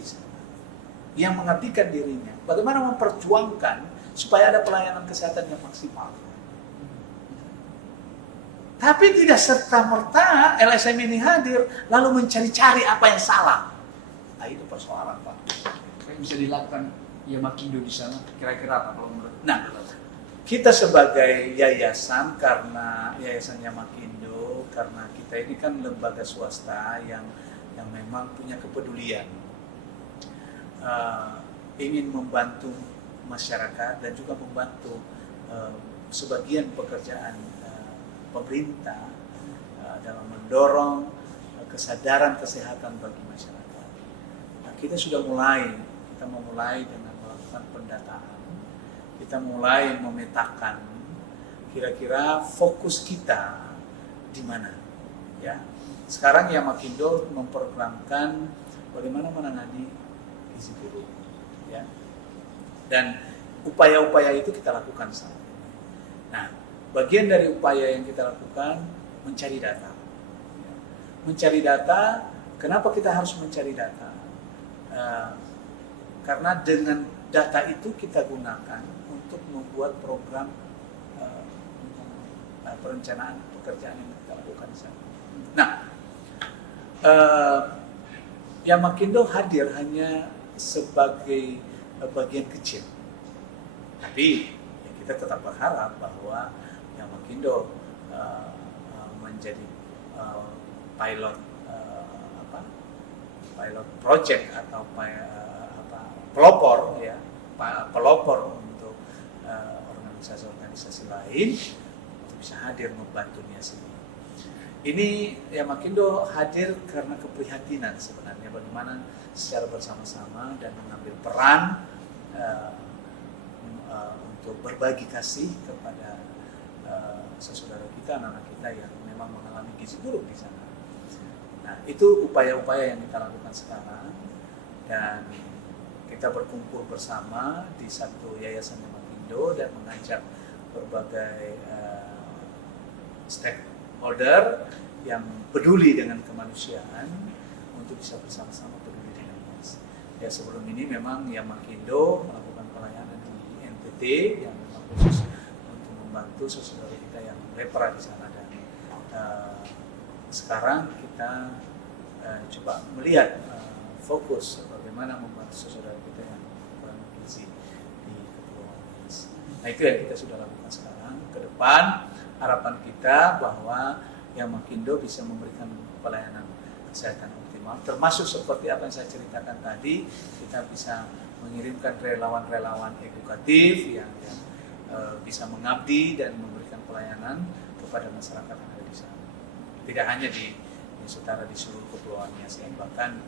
di sana, yang mengabdikan dirinya, bagaimana memperjuangkan supaya ada pelayanan kesehatan yang maksimal. Tapi tidak serta-merta LSM ini hadir lalu mencari-cari apa yang salah. Nah, itu persoalan, Pak. Apa yang bisa dilakukan Yamakindo di sana? Kira-kira apa kalau menurut? Nah, kita sebagai yayasan, karena Yayasan Yamakindo, karena kita ini kan lembaga swasta yang memang punya kepedulian, ingin membantu masyarakat dan juga membantu sebagian pekerjaan pemerintah dalam mendorong kesadaran kesehatan bagi masyarakat. Nah, kita memulai dengan melakukan pendataan. Kita mulai memetakan kira-kira fokus kita di mana. Ya, sekarang Yamakindo memprogramkan bagaimana menangani gizi buruk. Ya, dan upaya-upaya itu kita lakukan saat ini. Nah, bagian dari upaya yang kita lakukan mencari data. Mencari data, kenapa kita harus mencari data? Karena dengan data itu kita gunakan untuk membuat program perencanaan pekerjaan yang kita lakukan di sana. Nah, Yamakindo hadir hanya sebagai bagian kecil, tapi ya kita tetap berharap bahwa Yamakindo menjadi pilot project atau pelopor ya, pelopor untuk organisasi-organisasi lain untuk bisa hadir membantu Nias ini. Ini Yamakindo hadir karena keprihatinan sebenarnya bagaimana secara bersama-sama dan mengambil peran untuk berbagi kasih kepada saudara kita, anak-anak kita yang memang mengalami gizi buruk di sana. Nah, itu upaya-upaya yang kita lakukan sekarang, dan kita berkumpul bersama di satu yayasan Yamakindo dan mengajak berbagai stakeholder yang peduli dengan kemanusiaan untuk bisa bersama-sama peduli dengan Nias. Ya, sebelum ini memang Yamakindo melakukan pelayanan di NTT yang memang khusus untuk membantu saudara kita yang lepra di sana, dan sekarang kita coba melihat fokus bagaimana membantu saudara kita yang kurang gizi di Kepulauan Nias. Nah, itu yang kita sudah lakukan sekarang. Ke depan harapan kita bahwa Yamakindo bisa memberikan pelayanan kesehatan optimal, termasuk seperti apa yang saya ceritakan tadi, kita bisa mengirimkan relawan-relawan edukatif yang bisa mengabdi dan memberikan pelayanan kepada masyarakat yang ada di sana. Tidak hanya di setara di seluruh Kepulauan Nias, bahkan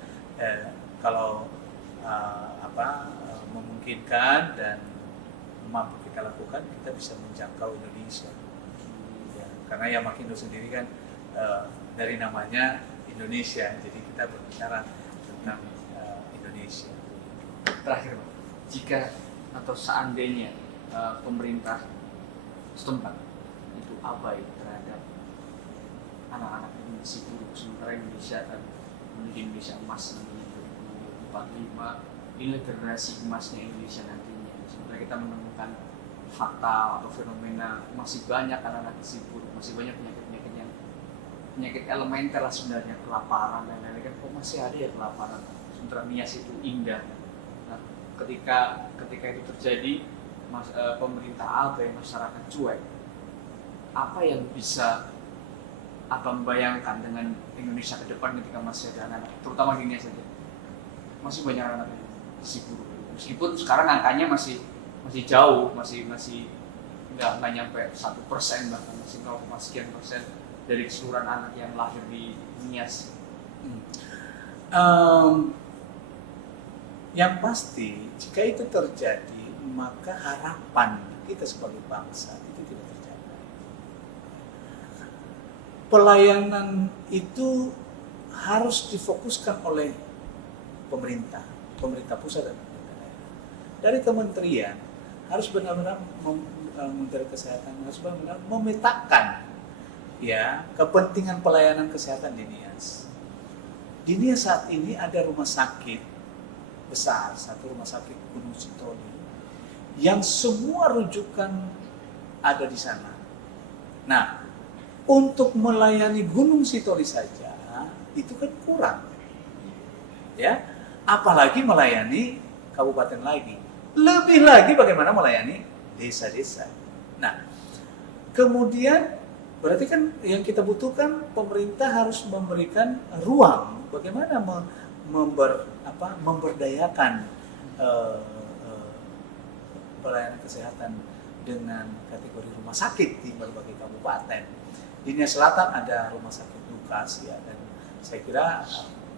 kalau memungkinkan dan mampu kita lakukan, kita bisa menjangkau Indonesia. Ya, karena Yamakindo sendiri kan dari namanya Indonesia, jadi kita berbicara tentang Indonesia. Terakhir, Pak, jika atau seandainya pemerintah setempat itu abai terhadap anak-anak yang gizi buruk, sementara Indonesia akan menuju Indonesia emas nanti 2045, ini generasi emasnya Indonesia nantinya. Sementara kita menemukan fakta atau fenomena masih banyak anak-anak gizi buruk, masih banyak penyakit-penyakit yang penyakit elementer lah sebenarnya, kelaparan dan lain-lain, kan kok masih ada ya kelaparan, sementara Nias itu indah. Nah, ketika itu terjadi, pemerintah abai, masyarakat cuek, apa yang bisa Abang bayangkan dengan Indonesia ke depan ketika masih ada anak, terutama di Nias saja, masih banyak anak yang gizi buruk. Meskipun sekarang angkanya masih jauh, masih nggak nyampe 1%, bahkan masih 0,sekian% dari keseluruhan anak yang lahir di Nias. Yang pasti, jika itu terjadi, maka harapan kita sebagai bangsa itu tidak terjadi. Pelayanan itu harus difokuskan oleh pemerintah pusat dan pemerintah daerah. Dari kementerian harus benar-benar Menteri Kesehatan harus benar-benar memetakan ya kepentingan pelayanan kesehatan di Nias. Di Nias saat ini ada rumah sakit besar, satu rumah sakit Gunung Sitoli, yang semua rujukan ada di sana. Nah, untuk melayani Gunung Sitoli saja itu kan kurang, ya. Apalagi melayani kabupaten lagi. Lebih lagi bagaimana melayani desa-desa. Nah, kemudian berarti kan yang kita butuhkan, pemerintah harus memberikan ruang bagaimana memberdayakan pelayanan kesehatan dengan kategori rumah sakit di berbagai kabupaten. Di Nia Selatan ada rumah sakit Lukas ya, dan saya kira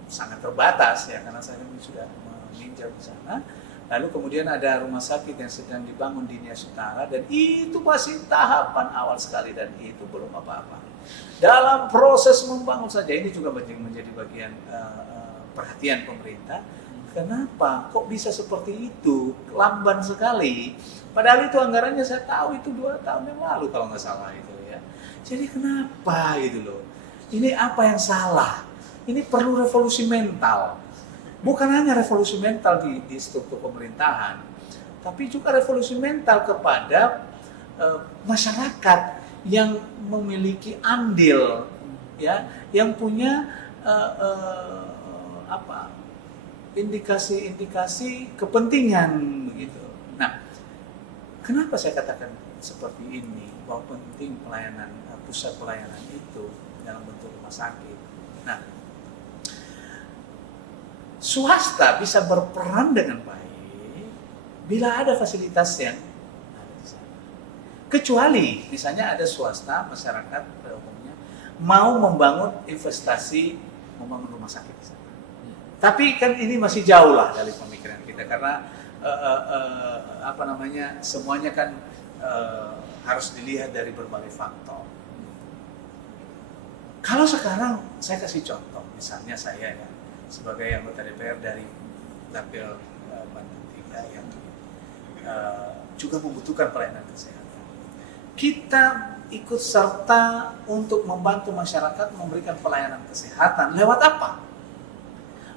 sangat terbatas ya karena saya sudah meninjau di sana. Lalu kemudian ada rumah sakit yang sedang dibangun di Nia Utara, dan itu masih tahapan awal sekali dan itu belum apa-apa. Dalam proses membangun saja ini juga menjadi bagian perhatian pemerintah. Kenapa? Kok bisa seperti itu? Lamban sekali. Padahal itu anggarannya saya tahu itu 2 tahun yang lalu kalau nggak salah itu ya. Jadi kenapa gitu loh? Ini apa yang salah? Ini perlu revolusi mental. Bukan hanya revolusi mental di struktur pemerintahan, tapi juga revolusi mental kepada masyarakat yang memiliki andil, ya, yang punya indikasi-indikasi kepentingan begitu. Nah, kenapa saya katakan seperti ini bahwa penting pelayanan pusat pelayanan itu dalam bentuk rumah sakit. Nah, swasta bisa berperan dengan baik bila ada fasilitas yang ada di sana. Kecuali misalnya ada swasta, masyarakat pada umumnya mau membangun investasi, membangun rumah sakit di sana. Tapi kan ini masih jauh lah dari pemikiran kita karena semuanya kan harus dilihat dari berbagai faktor. Kalau sekarang saya kasih contoh, misalnya saya ya, sebagai anggota DPR dari Dapil Banten 3 yang juga membutuhkan pelayanan kesehatan. Kita ikut serta untuk membantu masyarakat memberikan pelayanan kesehatan lewat apa?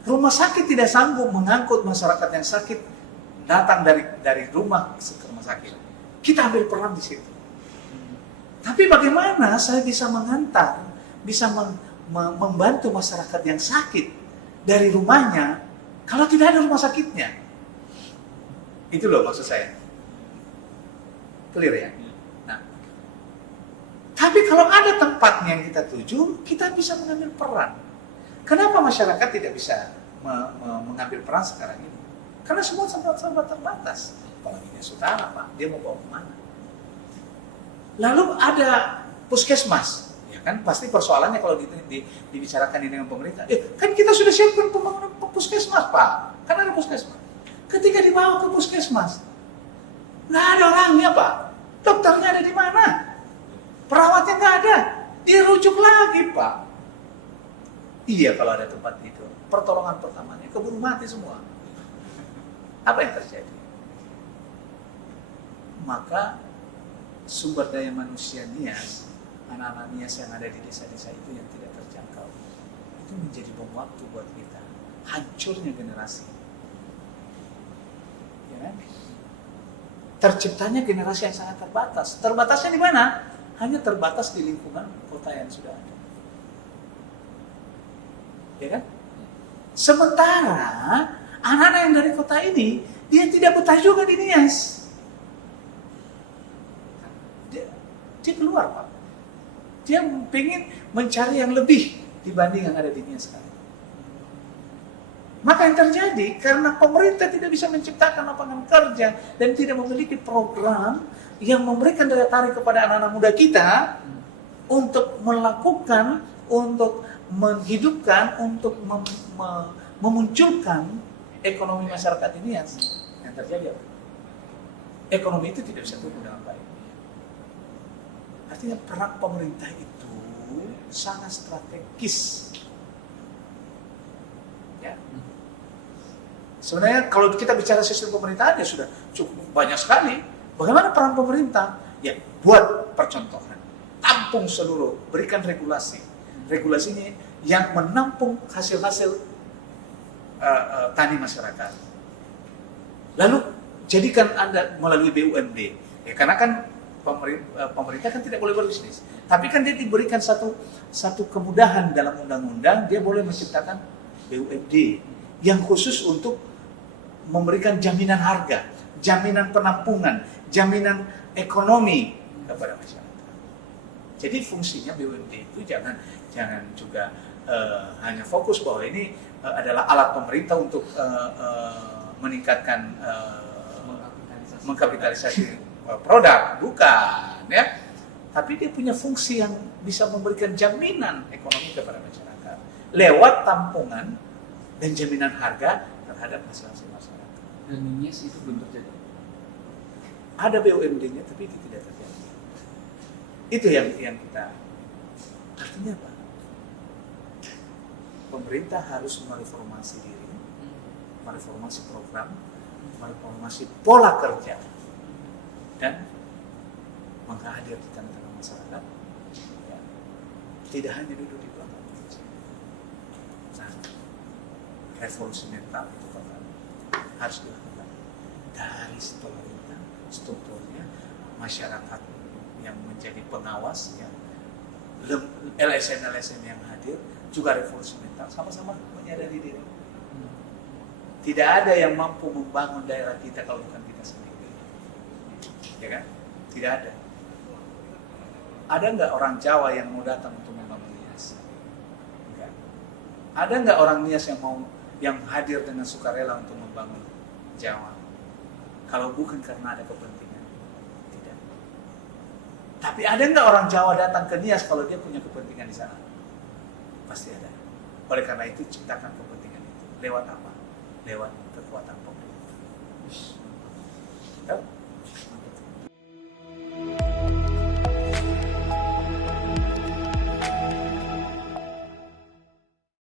Rumah sakit tidak sanggup mengangkut masyarakat yang sakit datang dari rumah ke rumah sakit. Kita ambil peran di situ. Tapi bagaimana saya bisa mengantar, bisa membantu masyarakat yang sakit dari rumahnya kalau tidak ada rumah sakitnya? Itu loh maksud saya. Clear ya? Nah, tapi kalau ada tempatnya yang kita tuju, kita bisa mengambil peran. Kenapa masyarakat tidak bisa mengambil peran sekarang ini? Karena semua serba terbatas. Apalagi di Utara, Pak, dia mau bawa kemana? Lalu ada puskesmas. Ya kan, pasti persoalannya kalau dibicarakan ini dengan pemerintah. Kan kita sudah siapkan pembangunan puskesmas, Pak. Kan ada puskesmas. Ketika dibawa ke puskesmas, nggak ada orangnya, Pak. Dokternya ada di mana? Perawatnya nggak ada. Dirujuk lagi, Pak. Iya, kalau ada tempat itu, pertolongan pertamanya keburu mati semua. Apa yang terjadi? Maka sumber daya manusia Nias, anak-anak Nias yang ada di desa-desa itu yang tidak terjangkau, itu menjadi bom waktu buat kita. Hancurnya generasi. Ya kan? Terciptanya generasi yang sangat terbatas. Terbatasnya di mana? Hanya terbatas di lingkungan kota yang sudah ada. Ya kan? Sementara anak-anak yang dari kota ini dia tidak betah juga di Nias. Dia keluar, Pak. Dia ingin mencari yang lebih dibanding yang ada di Nias sekarang. Maka yang terjadi karena pemerintah tidak bisa menciptakan lapangan kerja dan tidak memiliki program yang memberikan daya tarik kepada anak-anak muda kita untuk melakukan, untuk menghidupkan, untuk memunculkan ekonomi masyarakat ini, yang terjadi apa? Ekonomi itu tidak bisa tumbuh dengan baik. Artinya peran pemerintah itu sangat strategis. Ya. Sebenarnya kalau kita bicara sistem pemerintahan ya sudah cukup banyak sekali. Bagaimana peran pemerintah? Ya, buat percontohan. Tampung seluruh, berikan regulasi. Regulasinya yang menampung hasil-hasil tani masyarakat. Lalu jadikan Anda melalui BUMD. Ya, karena kan pemerintah kan tidak boleh berbisnis. Tapi kan dia diberikan satu kemudahan dalam undang-undang, dia boleh menciptakan BUMD yang khusus untuk memberikan jaminan harga, jaminan penampungan, jaminan ekonomi kepada masyarakat. Jadi fungsinya BUMD itu jangan juga hanya fokus bahwa ini adalah alat pemerintah untuk meningkatkan mengkapitalisasi produk, bukan ya. Tapi dia punya fungsi yang bisa memberikan jaminan ekonomi kepada masyarakat lewat tampungan dan jaminan harga terhadap hasil-hasil masyarakat. Dan NIS itu belum terjadi. Ada BUMD-nya tapi itu tidak terjadi. Itu yang kita, artinya apa? Pemerintah harus mereformasi diri, mereformasi program, mereformasi pola kerja, dan menghadir di tengah-tengah masyarakat. Ya. Tidak hanya duduk di belakang meja. Nah, revolusi mental itu harus dilakukan dari pemerintah, strukturnya, masyarakat yang menjadi pengawas, yang LSM yang hadir, juga revolusi mental, sama-sama menyadari diri. Tidak ada yang mampu membangun daerah kita kalau bukan kita sendiri. Ya kan? Tidak ada. Ada nggak orang Jawa yang mau datang untuk membangun Nias? Enggak. Ada nggak orang Nias yang hadir dengan sukarela untuk membangun Jawa? Kalau bukan karena ada kepentingan, tidak. Tapi ada nggak orang Jawa datang ke Nias kalau dia punya kepentingan di sana? Pasti ada. Oleh karena itu ciptakan kepentingan itu. Lewat apa? Lewat kekuatan pemerintah.